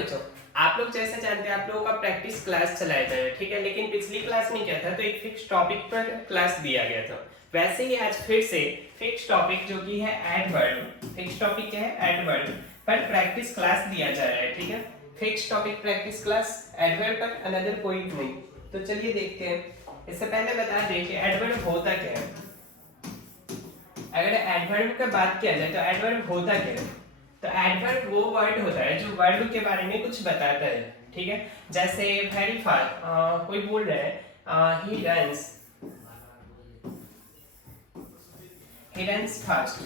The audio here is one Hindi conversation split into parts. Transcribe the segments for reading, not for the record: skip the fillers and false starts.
बच्चों, आप लोग जैसा जानते हैं आप लोगों का प्रैक्टिस क्लास चलाया जा रहा है, ठीक है। लेकिन पिछली क्लास में क्या था, तो एक फिक्स टॉपिक पर क्लास दिया गया था। वैसे ही आज फिर से फिक्स टॉपिक जो कि है एडवर्ब, फिक्स टॉपिक क्या है एडवर्ब पर प्रैक्टिस क्लास दिया जा रहा है, ठीक है। Fix topic practice class adverb पर अनदर कोई नहीं। तो चलिए देखते हैं। इससे पहले बता दें कि एडवर्ब होता क्या है। अगर एडवर्ब की बात किया जाए तो एडवर्ब होता क्या है। तो एडवर्ब वो वर्ड होता है जो वर्ब के बारे में कुछ बताता है, ठीक है। जैसे वेरी फास्ट, कोई बोल रहा है he runs, he runs fast.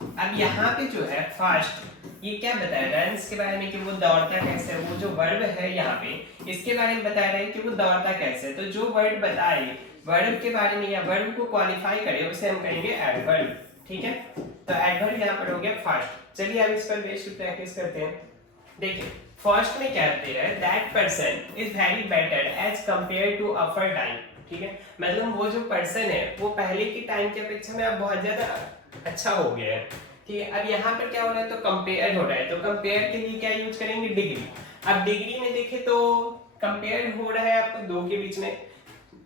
अब यहाँ पे जो है फास्ट ये क्या बताया रन्स के बारे में कि वो दौड़ता कैसे है। वो जो वर्ब है यहाँ पे इसके बारे में बता रहे हैं कि वो दौड़ता कैसे है। तो जो वर्ड बताए वर्ब के बारे में या वर्ब को क्वालिफाई करे उसे हम कहेंगे एडवर्ब, ठीक है। तो एडवर्ब यहाँ पर हो गया फास्ट। चलिए अब इस पर बेसिक प्रैक्टिस करते हैं। देखिए फर्स्ट में क्या दे रहा है, that person is very better as compare to after time, ठीक है। मतलब वो जो पर्सन है वो पहले की टाइम की अपेक्षा में अब बहुत ज्यादा अच्छा हो गया है, ठीक है। अब यहाँ पर क्या हो रहा है, तो कंपेयर हो रहा है। तो कंपेयर के लिए क्या यूज करेंगे, डिग्री। अब डिग्री में देखें तो कंपेयर हो रहा है आपको दो के बीच में,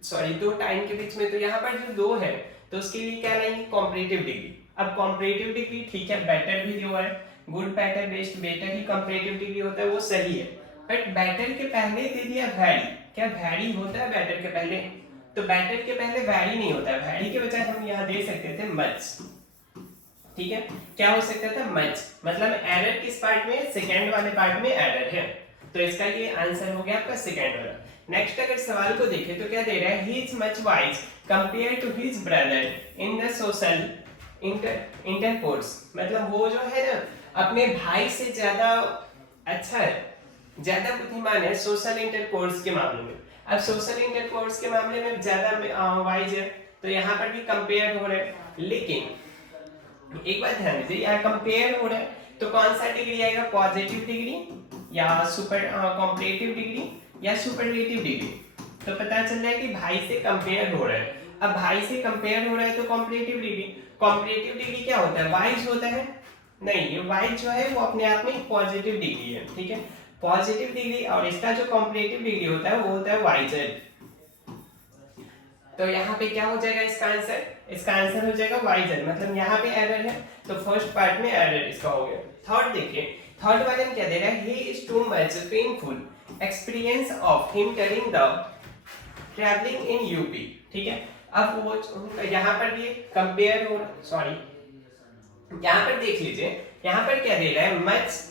सॉरी दो टाइम के बीच में। तो यहाँ पर जो दो है तो उसके लिए क्या लाएंगे, कॉम्परेटिव डिग्री। अब कॉम्परेटिव डिग्री ठीक है, बेटर भी जो है गुड बेटर बेस्ट बेटर ही कंपैरेटिव डिग्री होता है, वो सही है। बट बेटर के पहले दे दिया वैरी। क्या वैरी होता है बेटर के पहले? तो बेटर के पहले वैरी नहीं होता है। वैरी के बजाय हम यहाँ दे सकते थे मच, ठीक है। क्या हो सकता था, मच। मतलब एरर किस पार्ट में, सेकंड वाले पार्ट में एरर है। तो इसका ये आंसर हो गया आपका सेकंड वाला। नेक्स्ट अगर सवाल को देखें तो क्या दे रहा है, he is much wise compare to his brother in the social intercourse. मतलब वो जो है ना अपने भाई से ज्यादा अच्छा है, ज्यादा बुद्धिमान है सोशल इंटरकोर्स के मामले में। अब सोशल इंटरकोर्स के मामले में ज्यादा वाइज है, तो यहाँ पर भी कंपेयर हो रहा है। लेकिन एक बात ध्यान दीजिए, यहाँ कंपेयर हो रहा है तो कौन सा डिग्री आएगा, पॉजिटिव डिग्री या सुपर कॉम्परेटिव डिग्री या सुपरलेटिव डिग्री। तो पता चल रहा है कि भाई से कंपेयर हो रहा है। अब भाई से कंपेयर हो रहा है तो कॉम्परेटिव डिग्री। कॉम्परेटिव डिग्री क्या होता है, वाइज होता है? नहीं, ये वाइज जो है वो अपने आप में पॉजिटिव डिग्री है, ठीक है। पॉजिटिव डिग्री और इसका जो कॉम्परेटिव डिग्री होता है वो होता है वाइजर। तो यहाँ पे क्या हो जाएगा इसका आंसर, इसका आंसर हो जाएगा वाइजर। मतलब यहाँ पे एरर है तो फर्स्ट पार्ट में एरर इसका हो गया। थर्ड देखिए, थर्ड वाले में क्या दे रहा है, he is too much painful experience of him telling the travelling in UP, ठीक है। अब वो यहाँ पर भी कंपेयर हो, सॉरी यहाँ पर देख लीजिए, यहाँ पर क्या दे रहा है, much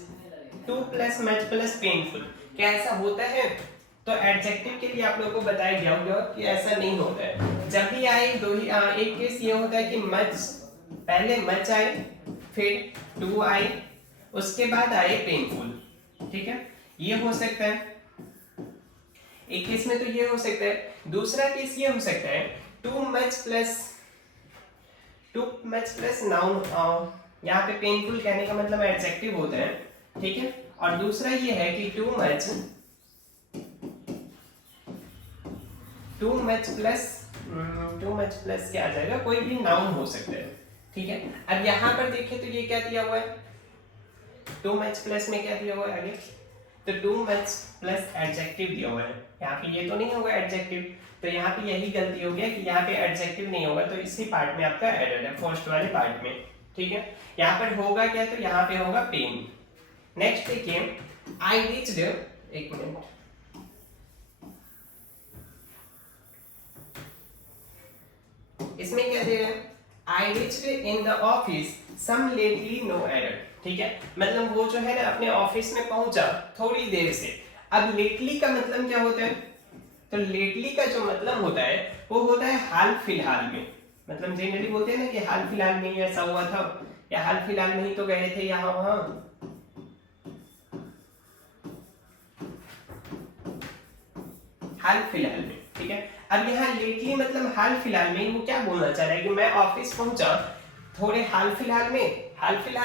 two plus much plus painful. क्या ऐसा होता है? तो एडजेक्टिव के लिए आप लोगों को बताया गया होगा कि ऐसा नहीं होता है। जब भी आए दो ही एक केस ये होता है कि मच, पहले मच आए फिर टू आए उसके बाद आए पेनफुल, ठीक है। ये हो सकता है एक केस में, तो ये हो सकता है। दूसरा केस ये हो सकता है टू मच प्लस नाउन, यहाँ पे पेनफुल कहने का मतलब एडजेक्टिव होता है, ठीक है। और दूसरा ये है कि टू मच प्लस क्या आ जाएगा, कोई भी नाउन हो सकता है, ठीक है। अब यहाँ पर देखें तो ये क्या दिया हुआ है, टू मच प्लस में क्या दिया हुआ है आगे, तो टू मच प्लस एडजेक्टिव दिया हुआ है। यहाँ पे ये तो नहीं होगा एडजेक्टिव, तो यहाँ पे यही गलती हो गया कि यहाँ पे एडजेक्टिव नहीं होगा, तो इसी पार्ट में आपका एरर है, फर्स्ट वाले पार्ट में, ठीक है। यहाँ पर होगा क्या, तो यहाँ पे होगा पेन। नेक्स्ट देखिए, आई रीच्ड, एक मिनट, इसमें क्या दे रहे हैं, I reached in the office some lately no error, ठीक है। मतलब वो जो है ना अपने ऑफिस में पहुंचा थोड़ी देर से। अब लेटली का मतलब क्या होता है, तो लेटली का जो मतलब होता है वो होता है हाल फिलहाल में। मतलब जनरली बोलते हैं ना कि हाल फिलहाल में ही ऐसा हुआ था, या हाल फिलहाल में ही तो गए थे यहाँ वहां, हाल फिलहाल में, ठीक है। अब यहाँ लेटली मतलब हाल फिलहाल में, वो क्या बोलना चाह रहा है कि मैं ऑफिस पहुंचा थोड़े हाल फिलहाल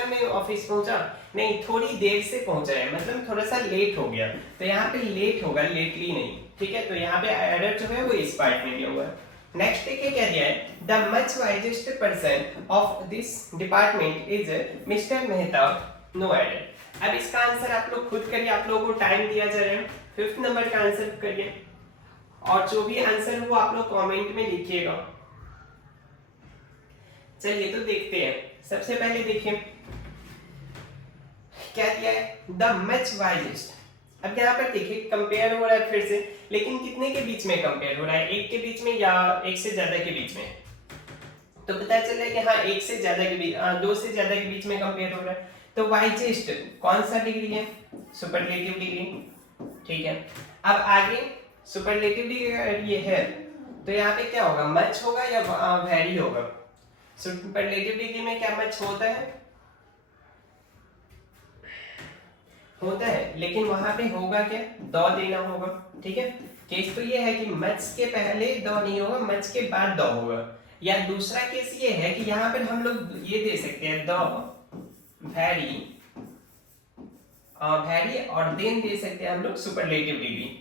में ऑफिस पहुंचा, नहीं थोड़ी देर से पहुंचा है, मतलब थोड़ा सा लेट हो गया। तो यहाँ पे लेट होगा, लेटली नहीं, ठीक है। तो यहाँ पे एरर जो है वो इस पार्ट में दिया हुआ है। नेक्स्ट देखिए क्या दिया है, the much wisest person of this department is Mr Mehta no error. अब इसका आंसर आप लोग खुद करिए, आप लोगों को टाइम दिया जा रहा है, 5th नंबर का आंसर करिए और जो भी आंसर है वो आप लोग कमेंट में लिखिएगा। चलिए तो देखते हैं। सबसे पहले देखिए क्या दिया है, द मच वाइजेस्ट। अब यहाँ पर देखिए कंपेयर हो रहा है फिर से, लेकिन कितने के बीच में कंपेयर हो रहा है, एक के बीच में या एक से ज्यादा के बीच में? तो पता चल रहा है कि हाँ एक से ज्यादा के बीच, दो से ज्यादा के बीच में कंपेयर हो रहा है। तो वाइजेस्ट कौन सा डिग्री है, सुपरलेटिव डिग्री, ठीक है। अब आगे सुपरलेटिव डिग्री ये है तो यहाँ पे क्या होगा, मच होगा या वेरी होगा? सुपरलेटिव डिग्री में क्या मच होता है, लेकिन वहां पे होगा क्या, दो देना होगा, ठीक है। केस तो ये है कि मच के पहले दो नहीं होगा, मच के बाद दो होगा। या दूसरा केस ये है कि यहाँ पर हम लोग ये दे सकते हैं दो वेरी और देन दे सकते हैं हम लोग सुपरलेटिव डिग्री,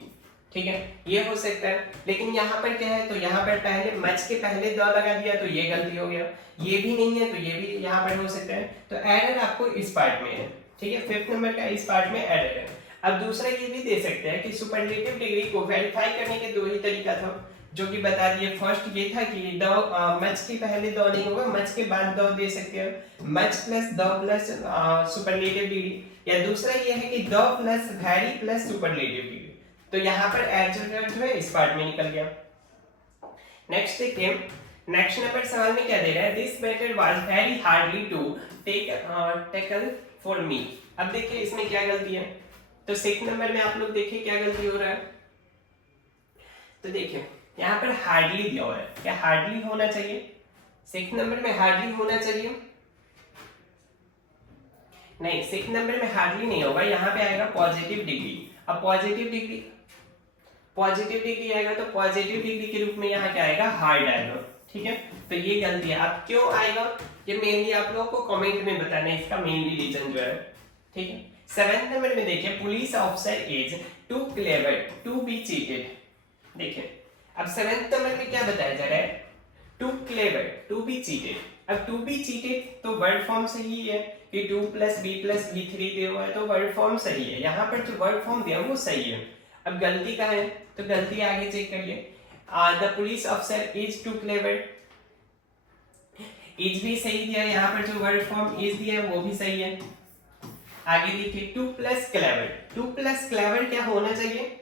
ठीक है, ये हो सकता है। लेकिन यहाँ पर क्या है, तो यहाँ पर पहले मच के पहले दो लगा दिया तो ये गलती हो गया, ये भी नहीं है तो ये भी यहाँ पर हो सकता है। तो एरर आपको इस पार्ट में है, ठीक है, 5th नंबर का इस पार्ट में एरर है। अब दूसरा ये भी दे सकते हैं कि सुपरलेटिव डिग्री को वेरीफाई करने के दो ही तरीका था, जो कि बता दिए। फर्स्ट ये था कि दो मच के पहले दो नहीं होगा, मच के बाद दो दे सकते हैं, मच प्लस दो प्लस सुपरलेटिव डिग्री। या दूसरा ये है कि दो plus very plus superlative degree. तो यहाँ पर एडजर्व जो है इस पार्ट में निकल गया। नेक्स्ट देखिए, नेक्स्ट नंबर सवाल में क्या दे रहा है, this matter was very hardly to tackle for me. अब देखिए इसमें क्या गलती है, तो 6th नंबर में आप लोग देखिए क्या गलती हो रहा है। तो देखिए यहाँ पर हार्डली दिया हुआ है, क्या हार्डली होना चाहिए? 6th नंबर में हार्डली होना चाहिए? नहीं, 6th नंबर में हार्डली नहीं होगा, यहाँ पे आएगा पॉजिटिव डिग्री। अब पॉजिटिव डिग्री आएगा तो पॉजिटिव डिग्री के रूप में यहाँ क्या आएगा, हार्ड आएगा, ठीक है। तो ये गलती है। अब क्यों आएगा ये मेनली आप लोगों को कमेंट में बताना है, इसका मेनली रीजन जो है, ठीक है। 7th नंबर में देखिए, police officer is too clever to be cheated. देखिए अब 7th नंबर में क्या बताया जा रहा है, too clever to be cheated. अब टू बी चीटेड तो वर्ड फॉर्म सही है कि 2 + b + b3 दिया हुआ है, तो वर्ड फॉर्म सही है। यहाँ पर जो वर्ड फॉर्म दिया वो सही है। अब गलती कहाँ है, तो गलती आगे चेक करिए, the police officer is too clever, is भी सही दिया, यहाँ पर जो वर्ड फॉर्म इज दिया है वो भी सही है। आगे देखिए 2 + क्लेवर, 2 + क्लेवर क्या होना चाहिए,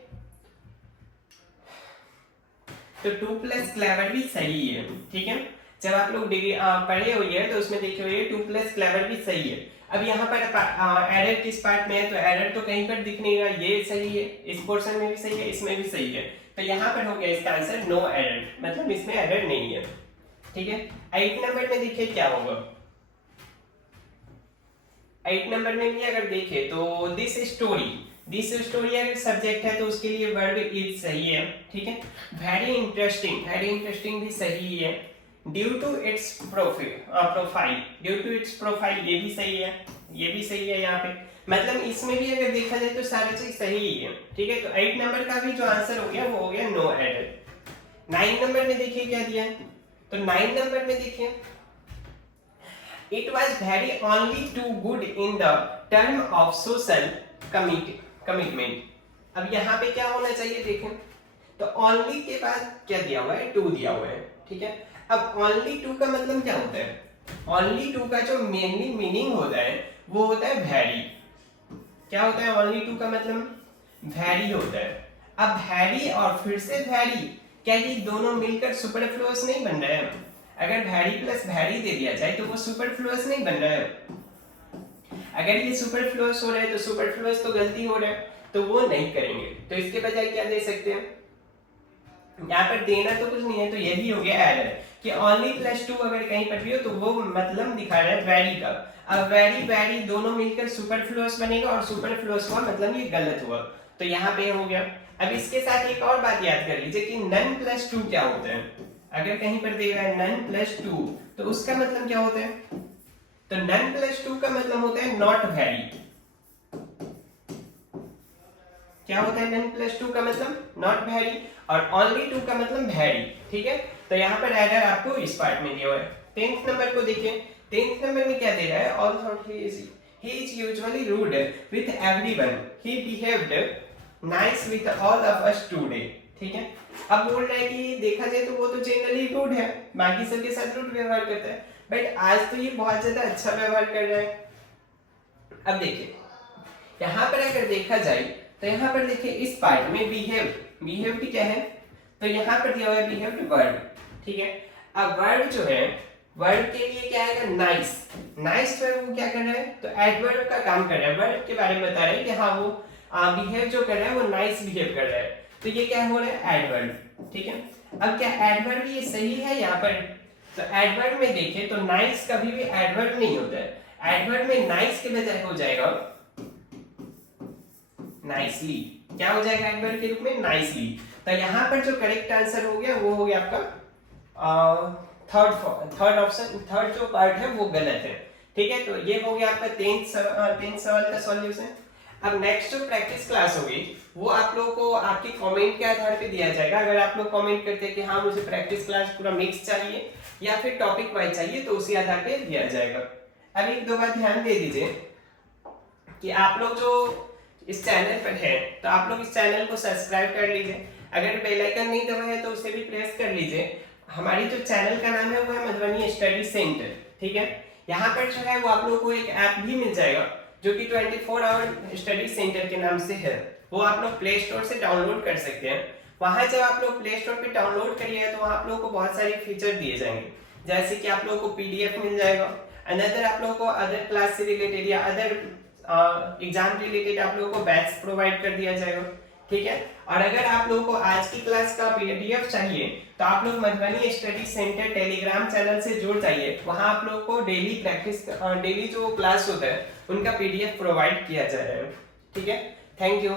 तो 2 + क्लेवर भी सही है, ठीक है। जब आप लोग डिग्री पढ़े हुए हैं तो उसमें देखे हुए 2 + क्लेवर भी सही है। अब यहाँ पर एरर किस पार्ट में है, तो एरर तो कहीं पर दिख नहीं रहा, ये सही है, इस पोर्शन में भी सही है, इसमें भी सही है, तो यहाँ पर हो गया इसका आंसर नो एरर, मतलब इसमें एरर नहीं है, ठीक है। 8 नंबर में देखिए क्या होगा, 8 नंबर में भी अगर देखें तो दिस स्टोरी अगर सब्जेक्ट है तो उसके लिए वर्ब इज सही है, ठीक है। वेरी इंटरेस्टिंग भी सही है। ड्यू टू इट्स प्रोफाइल ये भी सही है, यहाँ पे मतलब इसमें भी अगर देखा जाए तो सारी चीज सही ही है, ठीक है। तो 8 नंबर का भी जो आंसर हो गया वो हो गया नो एरर। 9 नंबर में देखिए क्या दिया है, तो 9 नंबर में देखिए It was very only too good in the term of social commitment। अब यहाँ पे क्या होना चाहिए देखें, तो only के बाद क्या दिया हुआ है, टू दिया हुआ है, ठीक है। अब only टू का मतलब क्या होता है, only टू का जो मेनली मीनिंग होता है वो होता है very। क्या होता है only टू का मतलब, very होता है। अब very और फिर से very, क्या ये दोनों मिलकर सुपरफ्लुअस नहीं बन रहे हैं? अगर वेरी प्लस वेरी दे दिया जाए तो वो सुपरफ्लुअस नहीं बन रहा है। अगर ये सुपरफ्लुअस हो रहा है तो सुपरफ्लुअस तो गलती हो रहा है, तो वो नहीं करेंगे। तो इसके बजाय क्या दे सकते हैं, यहाँ पर देना तो कुछ नहीं है, तो यही हो गया एरर कि ओनली +2 अगर कहीं पर भी हो तो वो मतलब दिखा रहा है वेरी का। अब वेरी दोनों मिलकर सुपरफ्लुअस बनेगा और सुपरफ्लुअस हुआ मतलब ये गलत हुआ, तो यहाँ पे हो गया। अब इसके साथ एक और बात याद कर लीजिए कि नन +2 क्या होता है। अगर कहीं पर दे रहा है नन +2 तो उसका मतलब क्या होता है, तो नन +2 का मतलब होता है नॉट वेरी। क्या होता है नन +2 का मतलब, नॉट वेरी, और ओनली 2 का मतलब वेरी, ठीक है। तो यहाँ पर एरर आपको इस पार्ट में दिया हुआ है। 10th नंबर को देखिए, 10th नंबर में क्या दे रहा है, all he is usually rude with everyone, he behaved nice with all of us today। ठीक है, अब बोल रहा है कि देखा जाए तो वो तो जनरली रूड है, बाकी सबके साथ रूड व्यवहार करता है, बट आज तो ये बहुत ज्यादा अच्छा व्यवहार कर रहा है। अब देखिए यहाँ पर अगर देखा जाए तो यहाँ पर देखिए इस पार्ट में बिहेव, बिहेव की क्या है, तो यहाँ पर दिया हुआ है बिहेव वर्ब। ठीक है, अब वर्ब जो है, वर्ब के लिए क्या आएगा, नाइस। नाइस जो है वो क्या कर रहा है, तो एडवर्ब का काम कर रहा है, वर्ब के बारे में बता रहा है कि हाँ वो बिहेव जो कर रहा है वो नाइस बिहेव कर रहा है, तो ये क्या हो रहा है, एडवर्ब। ठीक है, अब क्या एडवर्ब ये सही है यहाँ पर, तो एडवर्ब में देखें तो नाइस कभी भी एडवर्ब नहीं होता है, एडवर्ब में नाइस के बजाय हो जाएगा नाइसली। क्या हो जाएगा एडवर्ब के रूप में, नाइसली। तो यहाँ पर जो करेक्ट आंसर हो गया वो हो गया आपका थर्ड ऑप्शन, थर्ड जो पार्ट है वो गलत है। ठीक है, तो ये हो गया आपका 10th सवाल का सॉल्यूशन। अब नेक्स्ट जो प्रैक्टिस क्लास होगी वो आप लोगों को आपके कमेंट के आधार पे दिया जाएगा। अगर आप लोग कमेंट करते हैं कि हाँ मुझे प्रैक्टिस क्लास पूरा मिक्स चाहिए या फिर टॉपिक वाइज चाहिए, तो उसी आधार पे दिया जाएगा। अब एक दो बात ध्यान दे दीजिए कि आप लोग जो इस चैनल पर है तो आप लोग इस चैनल को सब्सक्राइब कर लीजिए, अगर बेल आइकन नहीं दबा है तो उसे भी प्रेस कर लीजिए। हमारी जो चैनल का नाम है वो है मधुबनी स्टडी सेंटर। ठीक है, यहाँ पर जो है वो आप लोगों को एक ऐप भी मिल जाएगा जो कि 24 आवर स्टडी सेंटर के नाम से है, वो आप लोग प्ले स्टोर से डाउनलोड कर सकते हैं। वहां जब आप लोग प्ले स्टोर पे डाउनलोड करिएगा तो वहाँ आप लोगों को बहुत सारे फीचर दिए जाएंगे, जैसे कि आप लोगों को पीडीएफ मिल जाएगा, अनदर आप लोगों को अदर क्लास से रिलेटेड या अदर एग्जाम रिलेटेड आप लोगों को बैच प्रोवाइड कर दिया जाएगा। ठीक है, और अगर आप लोगों को आज की क्लास का पीडीएफ चाहिए तो आप लोग Madhubani study centre Telegram channel से जुड़ जाइए, वहां आप लोगों को डेली प्रैक्टिस डेली जो क्लास होता है उनका पीडीएफ प्रोवाइड किया जा रहा है। ठीक है, थैंक यू।